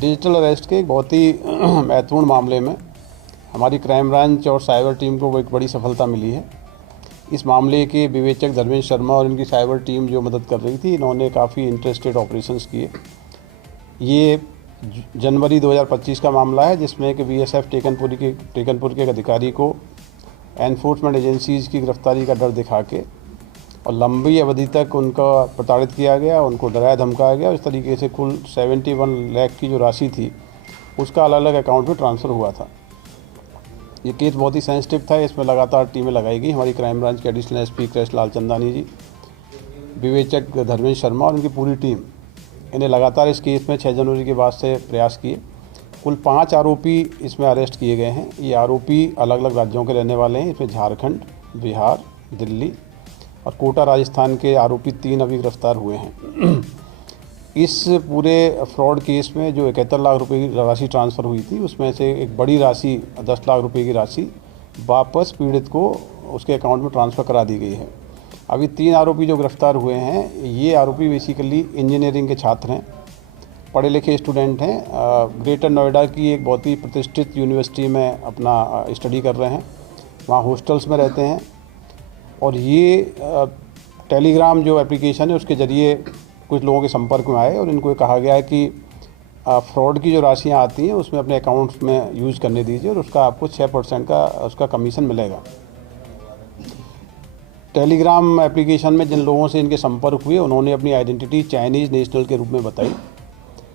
Digital arrest के एक बहुत ही महत्वपूर्ण मामले में हमारी क्राइम ब्रांच और साइबर टीम को एक बड़ी सफलता मिली है। इस मामले के विवेचक धर्मेंद्र शर्मा और इनकी साइबर टीम जो मदद कर रही थी, इन्होंने काफ़ी इंटरेस्टेड ऑपरेशंस किए। ये जनवरी 2025 का मामला है, जिसमें कि बीएसएफ टेकनपुर के एक अधिकारी को एनफोर्समेंट एजेंसीज़ की गिरफ्तारी का डर दिखा के और लंबी अवधि तक उनका प्रताड़ित किया गया, उनको डराया धमकाया गया। इस तरीके से कुल 71 लाख की जो राशि थी उसका अलग अलग अकाउंट में ट्रांसफ़र हुआ था। ये केस बहुत ही सेंसिटिव था, इसमें लगातार टीमें लगाई गई। हमारी क्राइम ब्रांच के एडिशनल एसपी कृष्ण लालचंदानी जी, विवेचक धर्मेंद्र शर्मा और उनकी पूरी टीम, इन्हें लगातार इस केस में 6 जनवरी के बाद से प्रयास किए। कुल 5 आरोपी इसमें अरेस्ट किए गए हैं। ये आरोपी अलग अलग राज्यों के रहने वाले हैं। इसमें झारखंड, बिहार, दिल्ली और कोटा राजस्थान के आरोपी 3 अभी गिरफ्तार हुए हैं। इस पूरे फ्रॉड केस में जो 71 लाख रुपए की राशि ट्रांसफ़र हुई थी, उसमें से एक बड़ी राशि 10 लाख रुपए की राशि वापस पीड़ित को उसके अकाउंट में ट्रांसफ़र करा दी गई है। अभी 3 आरोपी जो गिरफ्तार हुए हैं, ये आरोपी बेसिकली इंजीनियरिंग के छात्र हैं, पढ़े लिखे स्टूडेंट हैं। ग्रेटर नोएडा की एक बहुत ही प्रतिष्ठित यूनिवर्सिटी में अपना स्टडी कर रहे हैं, वहाँ हॉस्टल्स में रहते हैं। और ये टेलीग्राम जो एप्लीकेशन है उसके ज़रिए कुछ लोगों के संपर्क में आए और इनको कहा गया है कि फ्रॉड की जो राशियाँ आती हैं उसमें अपने अकाउंट्स में यूज़ करने दीजिए और उसका आपको 6% का उसका कमीशन मिलेगा। टेलीग्राम एप्लीकेशन में जिन लोगों से इनके संपर्क हुए, उन्होंने अपनी आइडेंटिटी चाइनीज़ नेशनल के रूप में बताई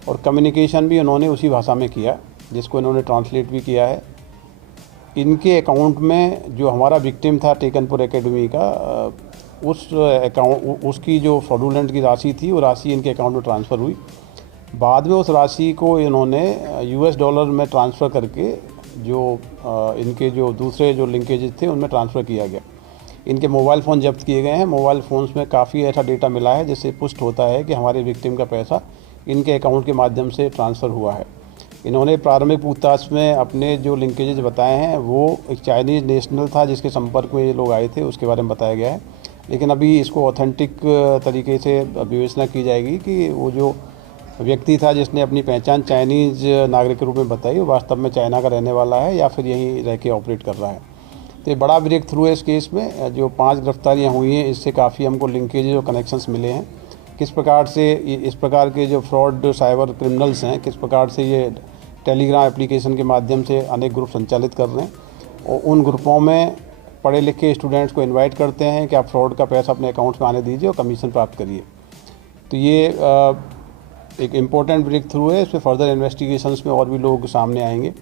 और कम्युनिकेशन भी उन्होंने उसी भाषा में किया, जिसको इन्होंने ट्रांसलेट भी किया है। इनके अकाउंट में जो हमारा विक्टिम था टेकनपुर एकेडमी का, उसकी जो फ्रॉडुलेंट की राशि थी, वो राशि इनके अकाउंट में ट्रांसफ़र हुई। बाद में उस राशि को इन्होंने US डॉलर में ट्रांसफ़र करके जो इनके जो दूसरे जो लिंकेजेस थे उनमें ट्रांसफ़र किया गया। इनके मोबाइल फ़ोन जब्त किए गए हैं। मोबाइल फ़ोन्स में काफ़ी ऐसा डेटा मिला है जिससे पुष्ट होता है कि हमारे विक्टिम का पैसा इनके अकाउंट के माध्यम से ट्रांसफ़र हुआ है। इन्होंने प्रारंभिक पूछताछ में अपने जो लिंकेजेस बताए हैं वो एक चाइनीज़ नेशनल था जिसके संपर्क में ये लोग आए थे, उसके बारे में बताया गया है। लेकिन अभी इसको ऑथेंटिक तरीके से विवेचना की जाएगी कि वो जो व्यक्ति था जिसने अपनी पहचान चाइनीज़ नागरिक के रूप में बताई, वो वास्तव में चाइना का रहने वाला है या फिर यहीं रह के ऑपरेट कर रहा है। तो ये बड़ा ब्रेक थ्रू है इस केस में। जो 5 गिरफ्तारियाँ हुई हैं, इससे काफ़ी हमको लिंकेजेस और कनेक्शंस मिले हैं। किस प्रकार से इस प्रकार के जो फ्रॉड साइबर क्रिमिनल्स हैं, किस प्रकार से ये टेलीग्राम एप्लीकेशन के माध्यम से अनेक ग्रुप संचालित कर रहे हैं और उन ग्रुपों में पढ़े लिखे स्टूडेंट्स को इनवाइट करते हैं कि आप फ्रॉड का पैसा अपने अकाउंट्स में आने दीजिए और कमीशन प्राप्त करिए। तो ये एक इम्पोर्टेंट ब्रेक थ्रू है। इसमें फर्दर इन्वेस्टिगेशंस में और भी लोग सामने आएंगे,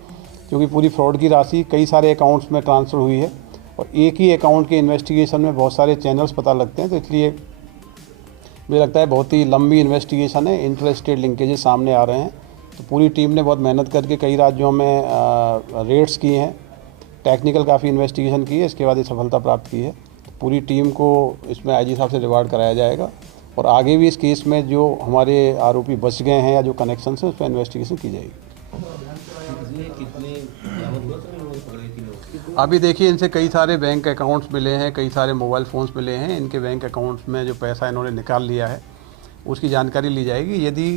क्योंकि पूरी फ्रॉड की राशि कई सारे अकाउंट्स में ट्रांसफ़र हुई है और एक ही अकाउंट के इन्वेस्टिगेशन में बहुत सारे चैनल्स पता लगते हैं। तो इसलिए मुझे लगता है बहुत ही लंबी इन्वेस्टिगेशन है, इंटरस्टेट लिंकेजेस सामने आ रहे हैं। तो पूरी टीम ने बहुत मेहनत करके कई राज्यों में रेड्स किए हैं, टेक्निकल काफ़ी इन्वेस्टिगेशन की है, इसके बाद ये सफलता प्राप्त की है। पूरी टीम को इसमें IG साहब से रिवार्ड कराया जाएगा और आगे भी इस केस में जो हमारे आरोपी बच गए हैं या जो कनेक्शन है उस पर इन्वेस्टिगेशन की जाएगी। अभी देखिए, इनसे कई सारे बैंक अकाउंट्स मिले हैं, कई सारे मोबाइल फ़ोन्स मिले हैं। इनके बैंक अकाउंट्स में जो पैसा इन्होंने निकाल लिया है उसकी जानकारी ली जाएगी। यदि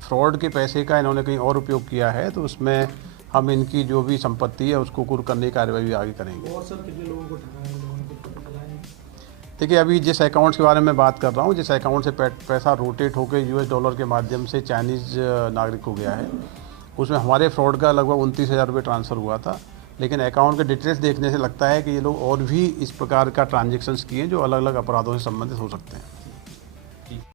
फ्रॉड के पैसे का इन्होंने कहीं और उपयोग किया है तो उसमें हम इनकी जो भी संपत्ति है उसको कुर्क करने की कार्रवाई भी आगे करेंगे। और सर कितने लोगों को देखिए, अभी जिस अकाउंट्स के बारे में बात कर रहा हूँ, जिस अकाउंट से पैसा रोटेट होकर US डॉलर के माध्यम से चाइनीज़ नागरिक को गया है, उसमें हमारे फ्रॉड का लगभग 29,000 रुपये ट्रांसफ़र हुआ था। लेकिन अकाउंट के डिटेल्स देखने से लगता है कि ये लोग और भी इस प्रकार का ट्रांजेक्शन्स किए जो अलग अलग अपराधों से संबंधित हो सकते हैं।